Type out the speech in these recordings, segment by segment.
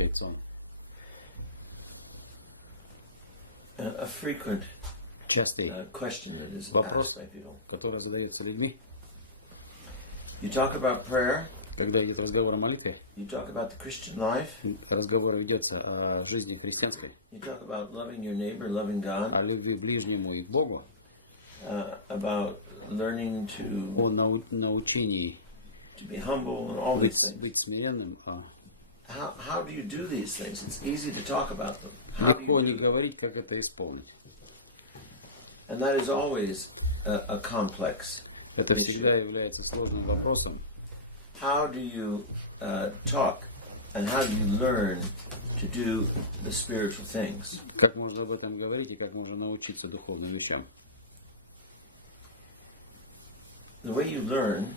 смотреть сон. A frequent Частый question that is вопрос, asked by people. который задается людьми, You talk about prayer. когда идет разговор о молитве, You talk about the Christian life. разговор ведется о жизни христианской, You talk about loving your neighbor, loving God. о любви ближнему и к Богу, About learning to о научении be humble and all these things. быть смиренным. How do you do these things? It's easy to talk about them. How do Легко you ли do them? говорить, как это исполнить. And that is always a complex Это issue. всегда является сложным вопросом. How do you talk and how do you learn to do the spiritual things? Как можно об этом говорить и как можно научиться духовным вещам. The way you learn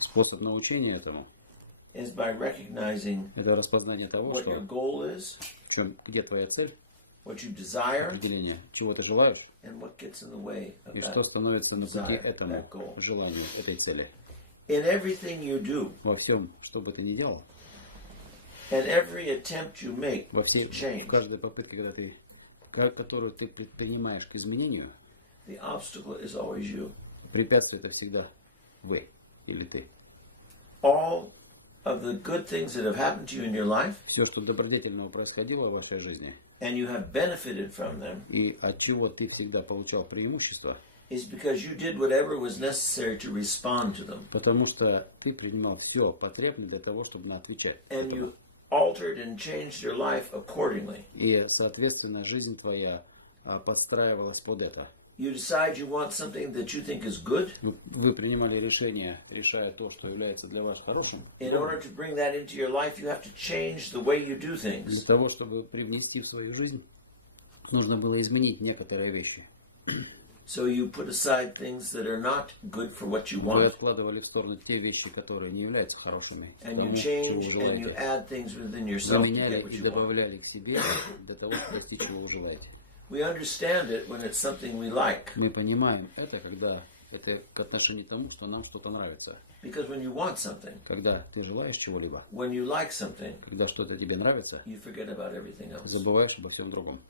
Способ научения этому is by recognizing — это распознание того, what your что goal is, где твоя цель, what you desire, определение, чего ты желаешь, and what gets in the way of и что that. становится на пути desire, этому that goal. желанию, этой цели. In everything you do, Во всем, что бы ты ни делал, and every attempt you make в to change, каждой попытке, которую ты предпринимаешь к изменению, the obstacle is always you. препятствие — это всегда вы или ты. All of the good things that have happened to you in your life, Все, что добродетельного происходило в вашей жизни, and you have benefited from them, и от чего ты всегда получал преимущество, is because you did whatever was necessary to respond to them. потому что ты принимал все потребное для того, чтобы отвечать. And you altered and changed your life accordingly. И, соответственно, жизнь твоя подстраивалась под это. You decide you want something that you think is good. Вы принимали решение, решая то, что является для вас хорошим. In order to bring that into your life, you have to change the way you do things. Для того, чтобы привнести в свою жизнь, нужно было изменить некоторые вещи. So you put aside things that are not good for what you Вы want. откладывали в сторону те вещи, которые не являются хорошими. And you тому, чего change вы and you желаете. add things within yourself to Заменяли get what и you want. добавляли к себе для того, чтобы достичь, чего вы желаете. We understand it when it's something we like. Мы понимаем это, когда это к отношению к тому, что нам что-то нравится. Because when you want something, Когда ты желаешь чего-либо, when you like something, когда что-то тебе нравится, you forget about everything else. забываешь обо всем другом.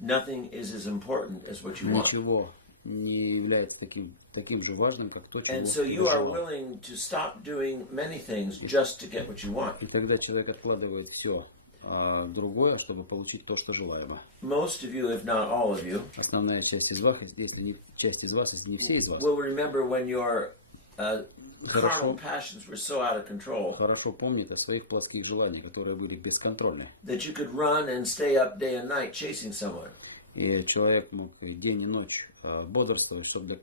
Nothing is as important as what you want. Ничего не является таким же важным, как то, чего And so ты you are желал. willing to stop doing many things just to get what you want. И когда человек откладывает все другое, чтобы получить то, что желаемо. Most of you, if not all of you, Основная часть из вас, если не часть из вас, если не все из вас, will remember when your carnal passions were so out of control хорошо помнит о своих плотских желаниях, которые были бесконтрольны. that you could run and stay up day and night chasing someone. И человек мог и день и ночь бодрствовать, чтобы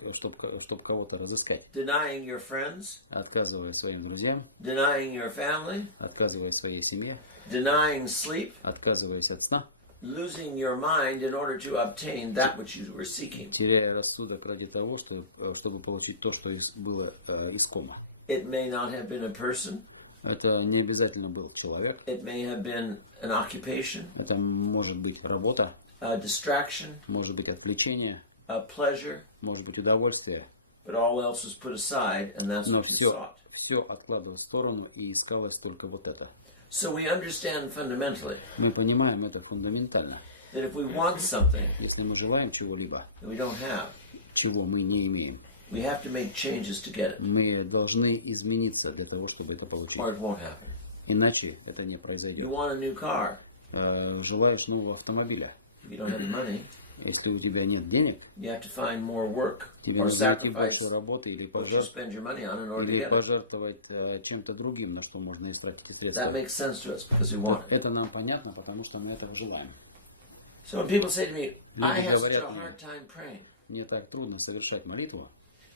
кого-то разыскать. Denying your friends, Отказывая своим друзьям, denying your family, отказывая своей семье, denying sleep, отказываясь от сна, losing your mind in order to obtain that which you were seeking. теряя рассудок ради того, чтобы получить то, что было искомо. It may not have been a person. Это не обязательно был человек. It may have been an occupation, Это может быть работа, a distraction, может быть отвлечение, a pleasure, может быть удовольствие. but all else was put aside, and that's Но what you sought. все откладывалось в сторону и искалось только вот это. So we understand fundamentally Мы понимаем это фундаментально. that if we want something Если мы желаем чего-либо, that we don't have, чего мы не имеем, we have to make changes to get it, мы должны измениться для того, чтобы это получить. or it won't happen. Иначе это не You произойдет. want a new car. Желаешь нового автомобиля. If you don't have the money, Если у тебя нет денег, you have to find more work тебе or нужно найти sacrifice больше работы или what you spend your money on in order to get it. пожертвовать чем-то другим, на что можно истратить эти That средства. makes sense to us because we want it. Это нам понятно, потому что мы этого желаем. So when people say to me, I Люди have such говорят a мне, hard time praying. мне так трудно совершать молитву,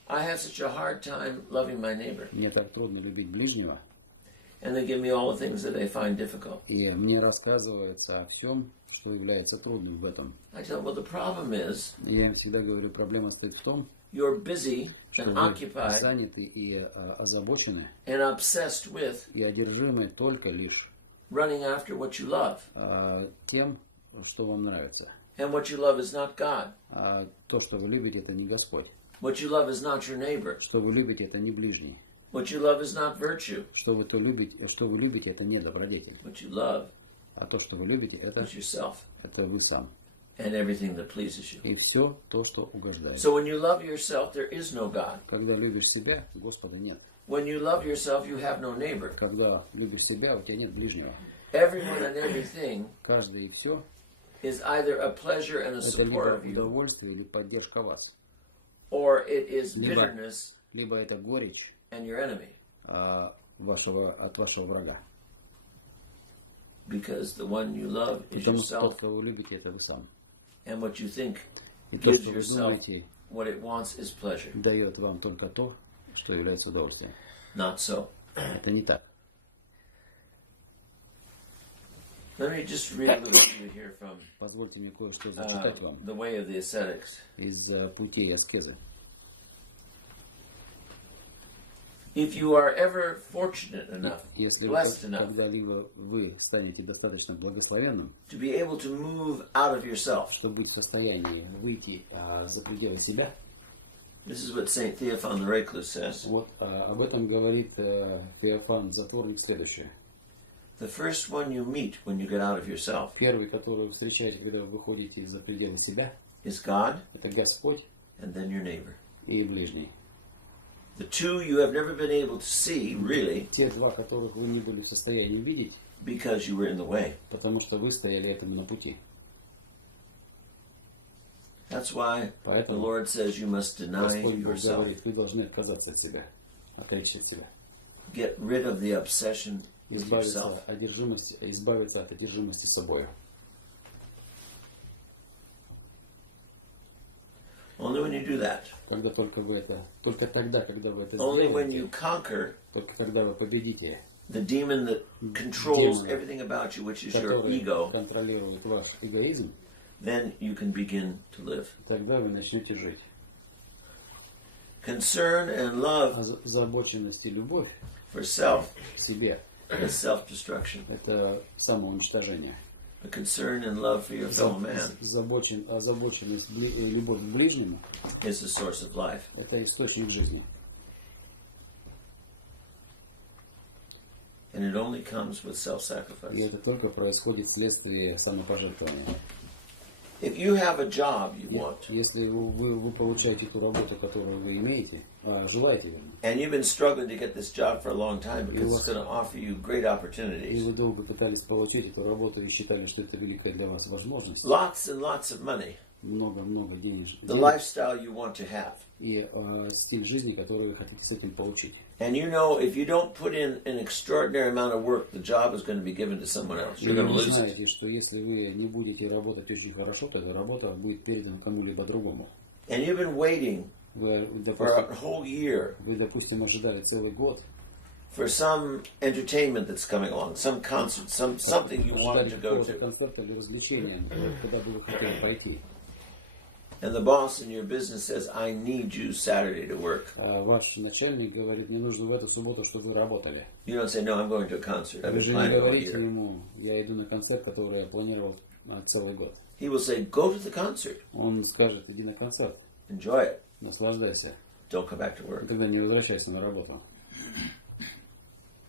I have such a hard time loving my neighbor. мне так трудно любить ближнего, And they give me all the things that they find difficult. и мне рассказывается о всем, что является трудным в этом. I tell them, well, the problem is И я им всегда говорю, проблема стоит в том, you're busy что and вы occupied заняты и озабочены, and obsessed with и одержимы только лишь running after what you love. тем, что вам нравится. And what you love is not God. А то, что вы любите, это не Господь. What you love is not your neighbor. Что вы любите, это не ближний. What you love is not virtue. Что вы любите, это не добродетель. What you love А то, что вы любите, это is yourself вы сам. and everything that pleases you. И все то, что угождает. So when you love yourself, there is no God. Когда любишь себя, Господа нет. When you love yourself, you have no neighbor. Когда любишь себя, у тебя нет ближнего. Everyone and everything Каждый и все is either a pleasure and a это support либо of you, удовольствие или поддержка вас. or it is Либо, bitterness либо это горечь and your enemy. от вашего врага. Because the one you love is Потому что тот, yourself, кого вы любите, это вы сам. and what you think И то, gives что вы yourself думаете, what it wants is pleasure. дает вам только то, что является удовольствием. Not so. Это не так. Let me just read a little bit here from Позвольте мне кое-что зачитать вам The Way of the Ascetics. из путей аскезы. If you are ever fortunate enough, Если blessed enough, когда-либо вы станете достаточно благословенным, to be able to move out of yourself, чтобы быть в состоянии выйти за пределы себя, this is what Saint Theophan the Recluse says. вот об этом говорит Феофан Затворник следующее. The first one you meet when you get out of yourself Первый, который вы встречаете, когда вы выходите за пределы себя, is God это Господь and then your neighbor. и ближний. The two you have never been able to see, really, Те два, которых вы не были в состоянии видеть, because you were in the way. потому что вы стояли этому на пути. That's why the Поэтому Lord says you must deny Господь Бог yourself. говорит, вы должны отказаться от себя, отречься от себя. Get rid of the obsession with Избавиться yourself. избавиться от одержимости собой. Only when you do that, Когда только тогда, когда вы это only when сделаете, you conquer только когда вы победите, the demon that controls Demon. everything about you, which is your который ego, контролирует ваш эгоизм, then you can begin to live. тогда вы начнете жить. Concern and love Озабоченность и любовь for self к себе is self-destruction. – это самоуничтожение. A concern and love for your fellow man Озабоченность и любовь к ближнему is the source of life. – это источник жизни. And it only comes with И self-sacrifice. это только происходит вследствие самопожертвования. If you have a job you want, Если вы получаете ту работу, которую вы имеете, желаете, верно, and you've been struggling to get this job for a long time because it's was- going to offer you great и opportunities, вы долго пытались получить эту работу и считали, что это великая для вас возможность, lots and lots of money, много денег, the lifestyle you want to have. и стиль жизни, который вы хотите с этим получить. And you know, if you don't put in an extraordinary amount of work, the job is going to be given to someone else. И You're going to вы lose it. знаете, что если вы не будете работать очень хорошо, то эта работа будет передана кому-либо другому. And you've been waiting Вы, for a допустим, whole year ожидали целый год, for some entertainment that's coming along, some concert, something you wanted ожидали to go какого-то to. концерта или развлечения, куда бы вы хотели пойти. And the boss in your business says, I need you Saturday to work. А ваш начальник говорит, мне нужно в эту субботу, чтобы вы работали. You don't say, no, I'm going to a concert. I've Вы been же не planning all говорите year. ему, я иду на концерт, который я планировал целый год. He will say, go to the concert. Он скажет, иди на концерт, Enjoy it. наслаждайся, Don't come back to work. когда не возвращайся на работу.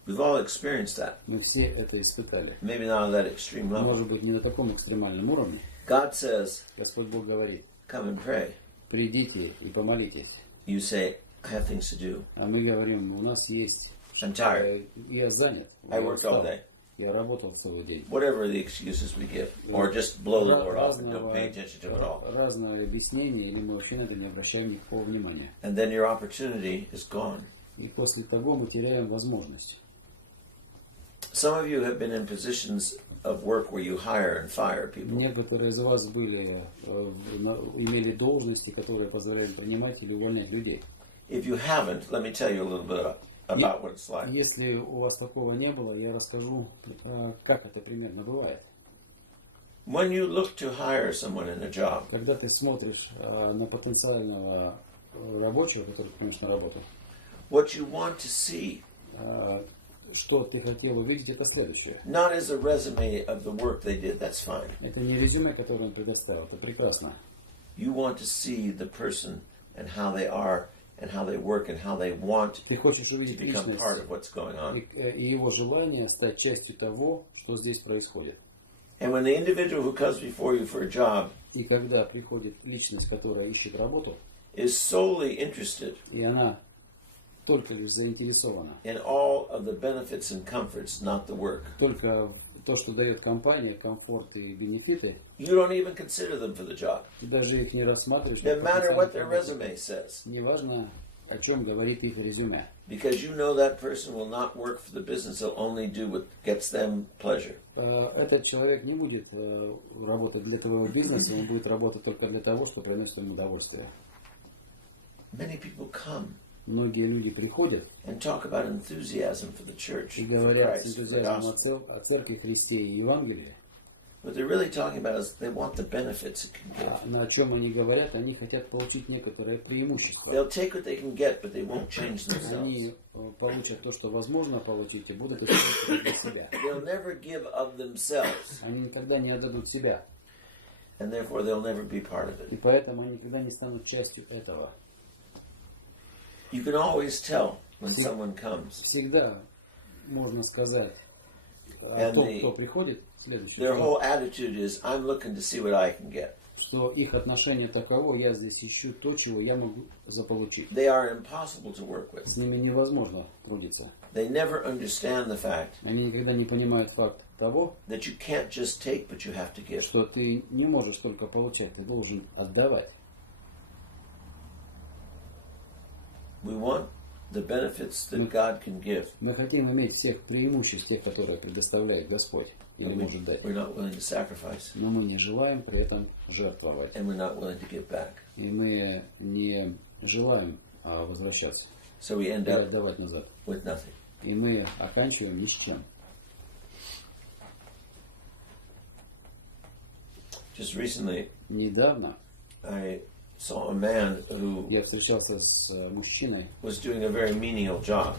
We've all experienced that. Мы все это испытали. Maybe not on that extreme level. Может быть, не на таком экстремальном уровне. God says, Господь Бог говорит, come and pray. придите и помолитесь. You say, I have things to do. А мы говорим, у нас есть... I'm tired. Я занят. I я worked all устал, day. Я работал целый день. Whatever the excuses we give. Or just blow the Lord off and don't pay attention to it all. Разные объяснения, или мы вообще на это не обращаем никакого внимания. And then your opportunity is gone. И после того мы теряем возможность. Some of you have been in positions of work where you hire and fire people. Некоторые из вас имели должности, которые позволяли принимать или увольнять людей. If you haven't, let me tell you a little bit about what it's like. Если у вас такого не было, я расскажу, как это примерно бывает. When you look to hire someone in a job, Когда ты смотришь на потенциального рабочего, который принимаешь на работу, what you want to see, что ты хотел увидеть, это следующее. not as a resume of the work they did, that's fine. Это не резюме, которое он предоставил, это прекрасно. You want to see the person and how they are and how they work and how they want Ты хочешь to увидеть become личность part of what's going on. и его желание стать частью того, что здесь происходит. And when the individual who comes before you for a job И когда приходит личность, которая ищет работу, is solely interested и она только лишь заинтересована, in all of the benefits and comforts, not the work, только то, что дает компания, комфорт и бенефиты, you don't even consider them for the job. ты даже их не рассматриваешь. No matter what their потенциальных resume says. неважно, о чем говорит их резюме. Because you know that person will not work for the business, they'll only do what gets them pleasure. Этот человек не будет работать для твоего бизнеса, он будет работать только для того, что приносит ему удовольствие. Many people come Многие люди приходят and talk about enthusiasm for the church, и for говорят с Christ, for the энтузиазмом gospel. о Церкви Христе и Евангелии. What they're really talking about is they want the benefits it can give. На чем они говорят? Они хотят получить некоторое преимущество. They'll take what they can get, but they won't change themselves. Они получат то, что возможно получить, и будут использовать для себя. They'll never give of themselves, Они никогда не отдадут себя. and therefore they'll never be part of И it. поэтому они никогда не станут частью этого. You can always tell when someone comes. Всегда можно сказать о And том, кто приходит, следующий, Their whole attitude is, I'm looking to see what I can get. что их отношение таково: я здесь ищу то, чего я могу заполучить. They are impossible to work with. С ними невозможно трудиться. They never understand the fact Они никогда не понимают факт того, that you can't just take, but you have to give. что ты не можешь только получать, ты должен отдавать. We want the benefits that God can give. Мы хотим иметь всех преимуществ, тех, которые предоставляет Господь или может дать. We're not willing to sacrifice, Но мы не желаем при этом жертвовать. and we're not willing to give back. И мы не желаем возвращаться So we end или up отдавать назад. with nothing. И мы оканчиваем ни с чем. Just recently, Недавно I saw a man who я встречался с мужчиной, was doing a very menial job.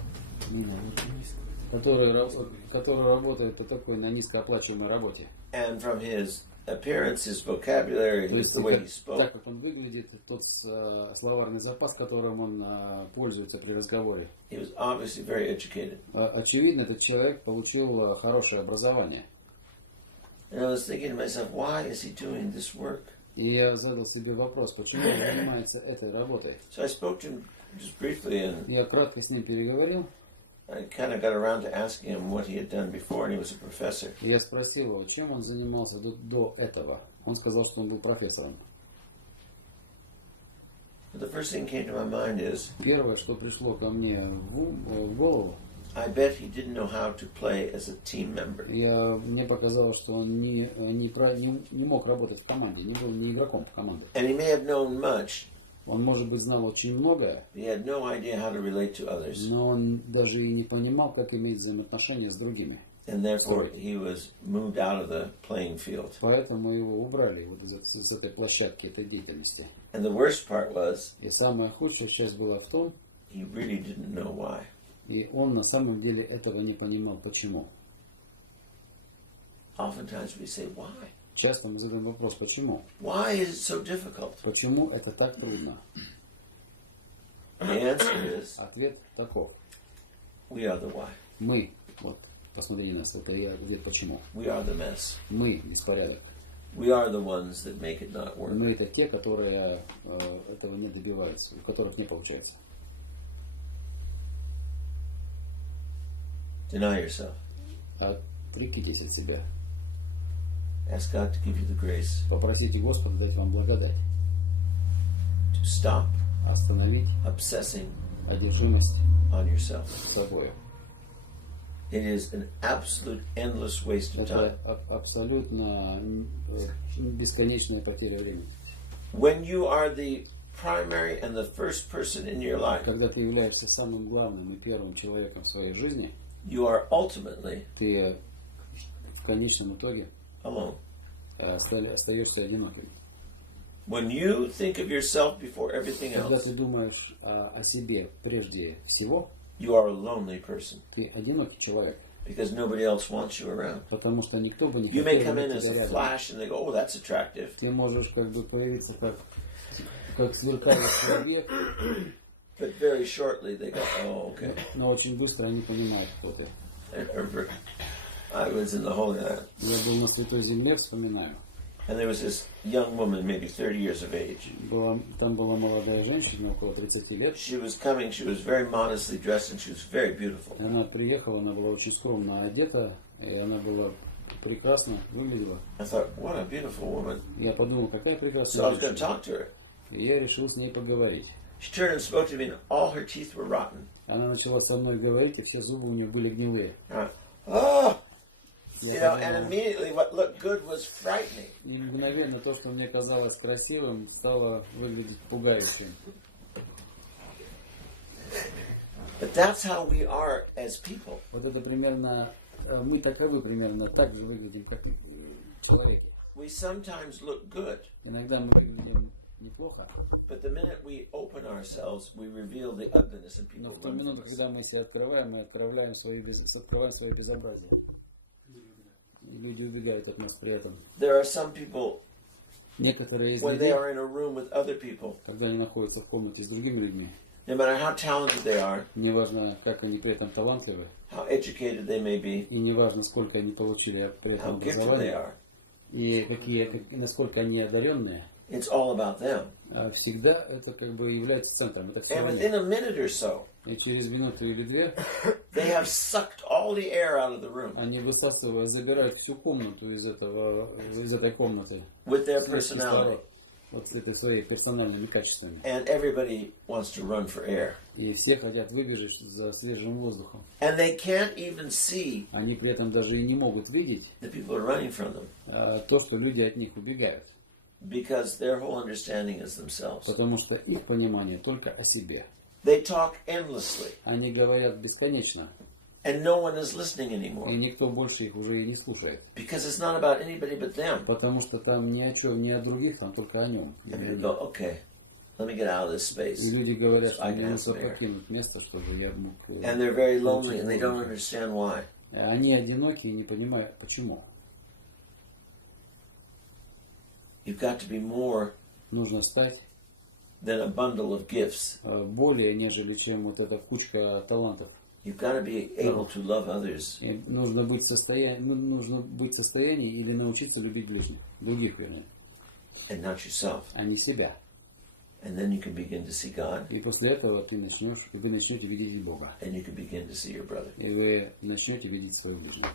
который работает по такой на низкооплачиваемой работе. And from his appearance, his vocabulary, То есть, the way he так spoke, как он выглядит, тот словарный запас, которым он пользуется при разговоре. he was obviously very educated. Очевидно, этот человек получил хорошее образование. And I was thinking to myself, why is he doing this work? И я задал себе вопрос, почему он занимается этой работой. So I spoke to him just briefly, and Я кратко с ним переговорил. I kind of got around to asking him what he had done before, and he was a professor. И я спросил его, чем он занимался до этого. Он сказал, что он был профессором. But the first thing that came to my mind is, Первое, что пришло ко мне в голову, I bet he didn't know how to play as a team member. мне показалось, что он не мог работать в команде, не был не игроком команды. And he may have known much, Он, может быть, знал очень многое, but he had no idea how to relate to others. но он даже и не понимал, как иметь взаимоотношения с другими. And therefore, he was moved out of the playing field. Поэтому его убрали вот из этой площадки, этой деятельности. And the worst part was, И самая худшая часть была в том, he really didn't know why. и он на самом деле этого не понимал, почему. Oftentimes we say, why? Часто мы задаем вопрос, почему? Why is it so difficult? Почему это так трудно? The answer is, Ответ таков. we are the why. Мы, вот, посмотри на нас, это я ответ почему. We are the mess. Мы беспорядок. We are the ones that make it not work. Мы это те, которые этого не добиваются, у которых не получается. Deny yourself. Отрекитесь от себя. Ask God to give you the grace Попросите Господа дать вам благодать. to stop Остановить obsessing одержимость on yourself. собой. It is an absolute endless waste of time. Это абсолютно бесконечная потеря времени. When you are the primary and the first person in your life, Когда ты являешься самым главным и первым человеком в своей жизни, you are ultimately ты в конечном итоге alone. остаешься одиноким. When you think of yourself before everything Когда else, ты думаешь о себе прежде всего, you are a lonely person ты одинокий человек, because nobody else wants you around. потому что никто бы не You may хотел come in иметь as тебя a рядом. flash and they go, oh, that's attractive. Ты можешь как бы появиться как сверкающий объект, But very shortly they go, oh, okay. но очень быстро они понимают, кто ты. I was in the Holy Land. Я был на Святой Земле, вспоминаю. And there was this young woman, maybe 30 years of age. Там была молодая женщина, около 30 лет. She was coming, she was very modestly dressed, and she was very beautiful. Она приехала, она была очень скромно одета, и она была прекрасно выглядела. I thought, what a beautiful woman. Я подумал, какая So I прекрасная was going to женщина. talk to her. И я решил с ней поговорить. She turned and spoke to me, and all her teeth were rotten. Она начала со мной говорить, и все зубы у нее были гнилые. Oh! Я You know, and подумал, immediately what looked good was frightening. и мгновенно то, что мне казалось красивым, стало выглядеть пугающим. But that's how we are as people. Вот это примерно, мы таковы примерно так же выглядим, как и человеки. We sometimes look good, Иногда мы выглядим неплохо, but the minute we open ourselves, we reveal the ugliness, and но people в ту run from минуту, us. когда мы себя открываем, мы открываем свои безобразия. И люди убегают от нас при этом. There are some people, Некоторые из when they людей, are in a room with other people, когда они находятся в комнате с другими людьми, no matter how talented they are, неважно, как они при этом талантливы, how educated they may be, и неважно, сколько они получили при этом how gifted they образования, are, и насколько они одаренные, it's all about them. всегда это как бы является центром. Это все And они. within a minute or so, И через минуту или две they have sucked all the air out of the room они высасывают, забирают всю комнату из этой комнаты. with their Весь personality. кислород. Вот с этой своей персональными качествами. And everybody wants to run for air. И все хотят выбежать за свежим воздухом. And they can't even see Они при этом даже и не могут видеть the people are running from them то, что люди от них убегают. because their whole understanding is themselves. Потому что их понимание только о себе. They talk endlessly, Они говорят бесконечно. and no one is listening И anymore никто больше их уже и не слушает. because it's not about anybody but them. Потому что там ни о чем, ни о других, там только о нем. And people go, okay, let me get out of this И space. люди говорят, что I мне can нужно have some air. покинуть место, чтобы я мог... And they're very lonely, and they don't understand why. Они одиноки и не понимают, почему. You've got to be more Нужно стать than a bundle of gifts. более, нежели чем вот эта кучка талантов. You've got to be able to love others. И нужно быть в состоянии или научиться любить ближних, других, вернее, And not yourself. а не себя. And then you can begin to see God, И после этого вы начнете видеть Бога. and you can begin to see your brother. И вы начнете видеть своих ближних.